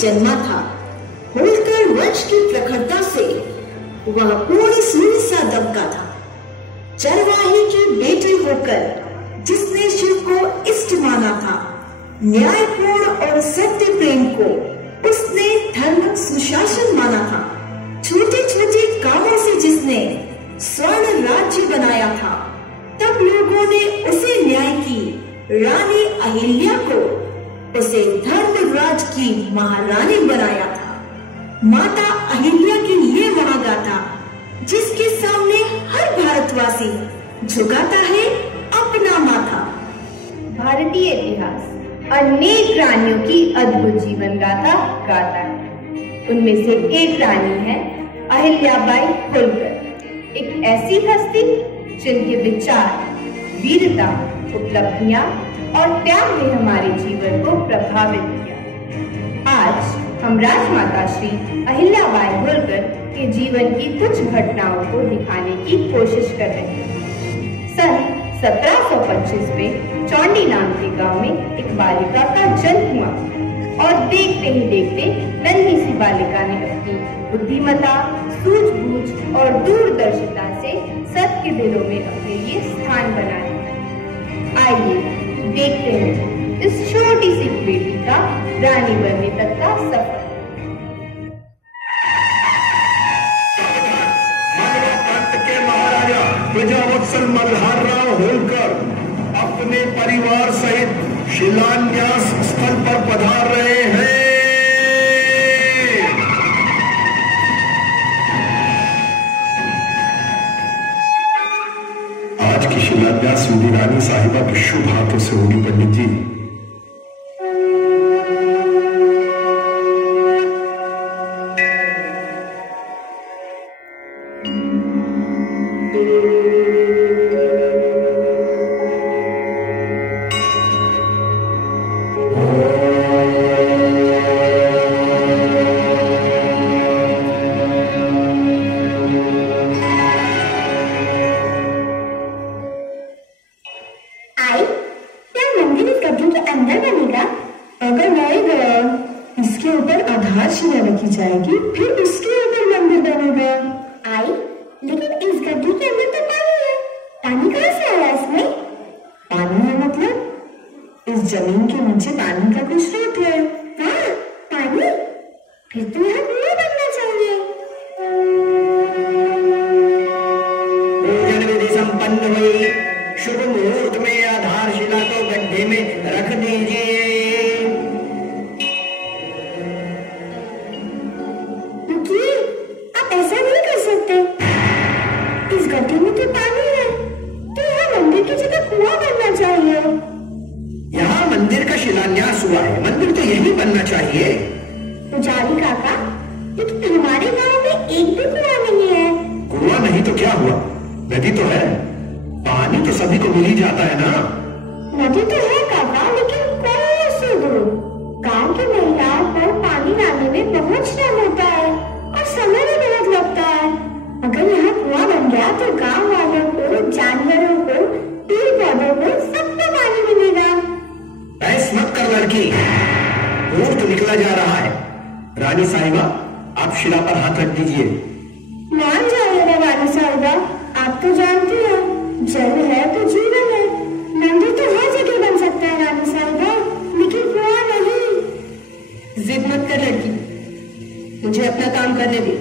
जन्मा था। होलकर वंश की प्रखरता से वह पूर्ण सूर्य सा दबका था। चरवाही की बेटी होकर जिसने शिव को इष्ट माना था, न्यायपूर्ण और सत्य प्रेम को उसने धर्म सुशासन माना था। छोटे छोटे कामों से जिसने स्वर्ण राज्य बनाया था, तब लोगों ने उसे न्याय की रानी अहिल्या को उसे धर्मराज की महारानी बनाया था। माता अहिल्या की ये महागाथा जिसके सामने हर भारतवासी झुकाता है अपना माथा। भारतीय इतिहास अनेक रानियों की अद्भुत जीवन गाथा गाता है। उनमें से एक रानी है अहिल्याबाई होलकर, एक ऐसी हस्ती जिनके विचार, वीरता, उपलब्धियां और त्याग ने हमारे जीवन को प्रभावित किया। आज हम राजमाता श्री अहिल्याबाई होलकर के जीवन की कुछ घटनाओं को दिखाने की कोशिश कर रहे हैं। सन 1725 में चौंडी नाम के गांव में एक बालिका का जन्म हुआ और देखते ही देखते नन्ही सी बालिका ने अपनी बुद्धिमता, सूझबूझ और दूरदर्शिता से सबके दिलों में अपने लिए स्थान बनाया। आइए देखते हैं इस छोटी सी बेटी का रानी बनने तक का सफर। प्रजावत्सल मल्हारराव होलकर अपने परिवार सहित शिलान्यास स्थल पर पधार रहे हैं। आज की शिलान्यास विधि रानी साहिबा के शुभ हाथों से होगी पंडित जी। जाएगी, फिर उसके ऊपर मंदिर बनेगा। आई, लेकिन इस गड्ढे के अंदर तो पानी है। पानी कहाँ से आया इसमें? पानी है मतलब इस जमीन के नीचे पानी का कुछ स्रोत है। हाँ, पानी? फिर तो यहाँ कुआं बनना चाहिए। पूजन विधि संपन्न हुई। शुभ मुहूर्त में आधारशिला को गड्ढे में रख दीजिए। शिलान्यास हुआ है, मंदिर तो यही बनना चाहिए। पुजारी काका, लेकिन हमारे गांव में एक भी कुआं नहीं है। कुआं नहीं तो क्या हुआ, नदी तो है। पानी तो सभी को मिल ही जाता है ना। नदी तो है काका, लेकिन कैसे दूर? गांव की महिलाओं को पानी लाने में बहुत श्रम होता है और समय भी बहुत लगता है। अगर यहाँ कुआं बन गया तो गाँव वालों को, जानवरों को, पेड़ पौधों को सबको पानी मिलेगा। बहस मत कर लड़की, मुहूर्त निकला जा रहा है। रानी साहिबा, आप शिला पर हाथ रख दीजिए। मान जाइएगा रानी साहिबा, आप तो जानती हो जल है तो जीवन है। मंदिर तो हर जगह बन सकता है रानी साहिबा, लेकिन कुआं नहीं। जिद मत कर लड़की, मुझे अपना काम करने दे।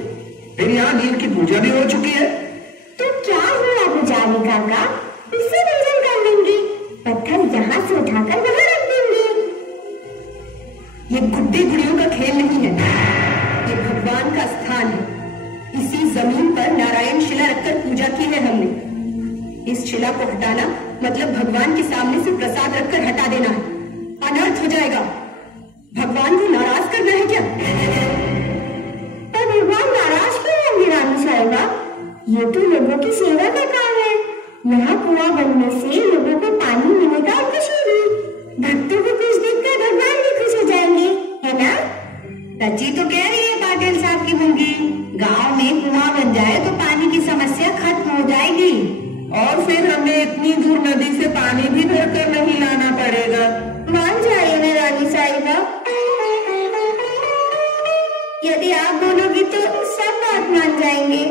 फिर यहाँ नील की पूजा भी हो चुकी है। तो क्या हुआ पुजारी काका, इससे पूजन कर लेंगे। पत्थर यहाँ से उठाकर वहाँ रख देंगे। ये गुड्डे गुड़ियों का खेल नहीं है, ये भगवान का स्थान है। इसी जमीन पर नारायण शिला रखकर पूजा की है हमने। इस शिला को हटाना मतलब भगवान के सामने से प्रसाद रखकर हटा देना है। अनर्थ हो जाएगा। भगवान को नाराज करना है क्या? पर भगवान नाराज क्यों होंगे रानी साहिबा? ये तो लोगों की सेवा का काम है। यहाँ कुआं बनने से लोगों को पानी मिलेगा और खुशी भी। भक्तों को खुश देखकर भगवान भी खुश हो जाएंगे, है ना? सच्ची तो कह रही है पाटिल साहब की मुंगी। गांव में कुआं बन जाए तो पानी की समस्या खत्म हो जाएगी और फिर हमें इतनी दूर नदी से पानी भी भरकर नहीं लाना पड़ेगा। मान जाइए ना रानी साहिबा। यदि आप बोलोगे तो सब बात मान जाएंगे।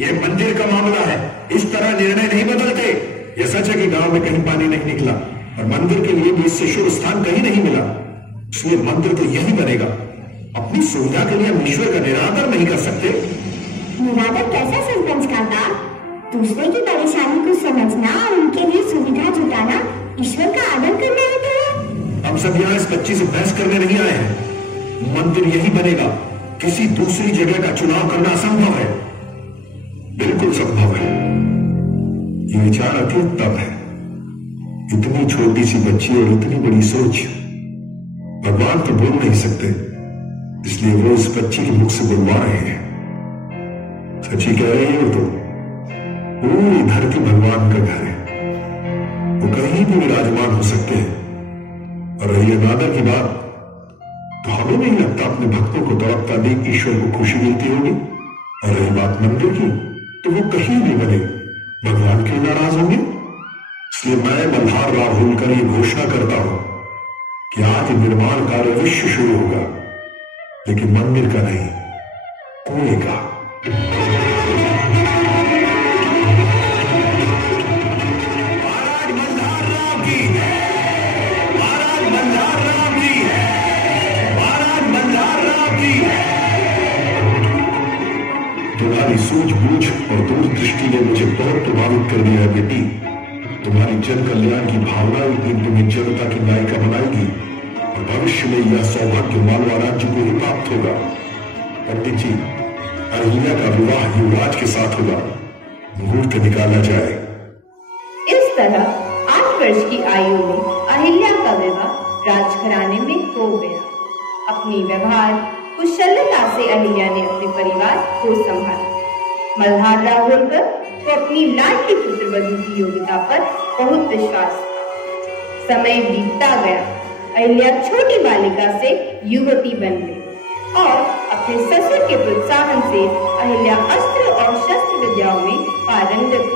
यह मंदिर का मामला है, इस तरह निर्णय नहीं बदलते। यह सच है कि गांव में कहीं पानी नहीं निकला और मंदिर के लिए भी इससे शुभ स्थान कहीं नहीं मिला, इसलिए मंदिर तो यही बनेगा। अपनी सुविधा के लिए हम ईश्वर का निरादर नहीं कर सकते। निरादर कैसा सरपंच काका? दूसरे की परेशानी को समझना और उनके लिए सुविधा जुटाना ईश्वर का आदर करना होता है। हम सब यहाँ इस बच्ची से बहस करने नहीं आए हैं। मंदिर यही बनेगा, किसी दूसरी जगह का चुनाव करना असंभव है। बिल्कुल संभव है। ये विचार अति उत्तम है। इतनी छोटी सी बच्ची और इतनी बड़ी सोच। भगवान तो बोल नहीं सकते, इसलिए वो इस बच्ची के मुख से बुलवा रहे हैं। सच्ची कह रही हो तो पूरी धरती भगवान का घर है, वो कहीं भी विराजमान हो सकते हैं। और रही अनादर की बात, तो हमें नहीं लगता अपने भक्तों को तड़पता देख ईश्वर को खुशी मिलती होगी। और रही बात मंदिर की, तो वो कहीं भी बने, भगवान क्यों नाराज होंगे? इसलिए मैं मल्हार राव होलकर ये घोषणा करता हूं कि आज निर्माण कार्य अवश्य शुरू होगा, लेकिन मंदिर का नहीं, कुएं का। महाराज मल्हार राव की, महाराज मल्हार राव की, महाराज मल्हार राव की। तुम्हारी सूझबूझ और दूरदृष्टि ने मुझे बहुत प्रभावित कर दिया है बेटी। तुम्हारी जन कल्याण की भावना एक दिन तुम्हें जनता की नायिका बनाएगी और भविष्य में यह सौभाग्य मालवा राज्य को ही प्राप्त होगा। पंडित जी, अहिल्या का विवाह युवराज के साथ होगा, मुहूर्त निकाला जाए। इस तरह 8 वर्ष की आयु में अहिल्या का विवाह राजघराने में हो गया। अपनी व्यवहार कुशलता से अहिल्या ने अपने परिवार को संभाला। मल्हार राव होलकर को अपनी लाडली पुत्रवधू की योग्यता पर बहुत विश्वास था। समय बीतता गया, अहिल्या छोटी बालिका से युवती बन गई और अपने ससुर के प्रोत्साहन से अहिल्या अस्त्र और शस्त्र विद्याओं में पारंगत